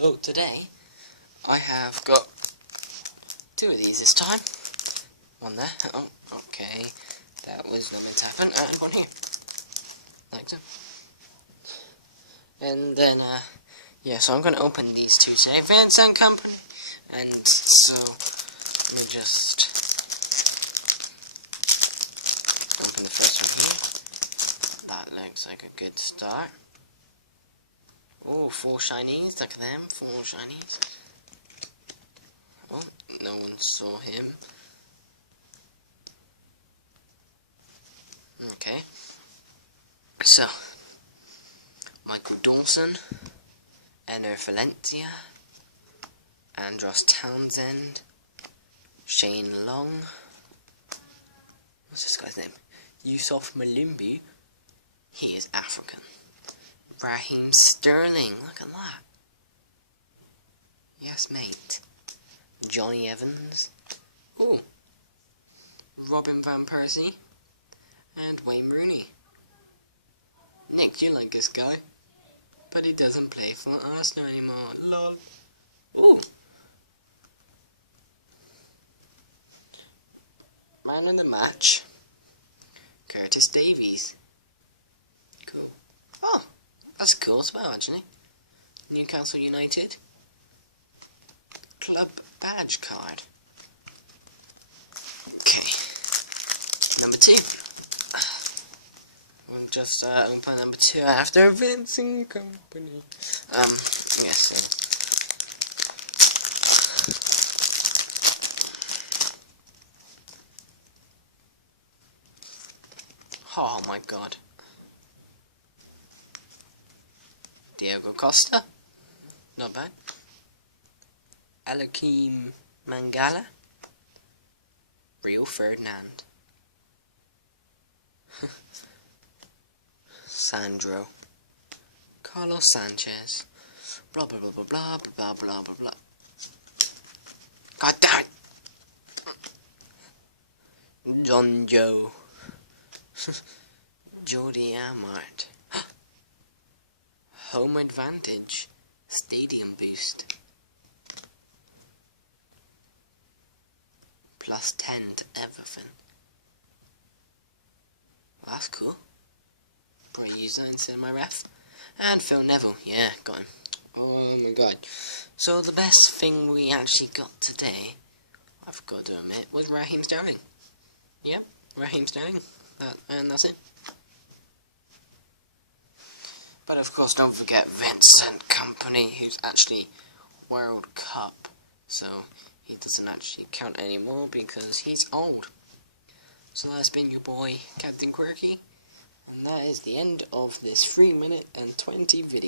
So today I have got two of these this time. One there. Oh, okay. That was not meant to happen. And one here. Like so. And then, yeah, so I'm going to open these two today. Vincent Company. And so, let me just open the first one here. That looks like a good start. Oh, 4 shinies. Look at them. 4 shinies. Oh, no one saw him. Okay. So, Michael Dawson, Enner Valencia, Andros Townsend, Shane Long, what's this guy's name? Yusuf Malimbu, he is African. Raheem Sterling, look at that. Yes, mate. Johnny Evans. Ooh. Robin Van Persie. And Wayne Rooney. Nick, you like this guy. But he doesn't play for Arsenal anymore. Lol. Ooh. Man of the match. Curtis Davies. Cool. Oh, that's cool as well, actually. Newcastle United. Club badge card. Okay. Number 2. We'll just open number 2 after Vincent Company. Yes. Oh my god. Diego Costa. Not bad. Alakim Mangala. Rio Ferdinand. Sandro. Carlos Sanchez. Blah blah blah blah blah blah blah blah blah. God damn it! John Joe. Jordi Amart. Home advantage. Stadium boost. +10 to everything. Well, that's cool. Probably use that instead of my ref. And Phil Neville. Yeah, got him. Oh my god. So the best thing we actually got today, I've got to admit, was Raheem Sterling. Yep, Raheem Sterling. And that's it. But of course, don't forget Vincent Company, who's actually World Cup. So he doesn't actually count anymore because he's old. So that's been your boy, Captain Quirky. And that is the end of this 3 minute and 20 video.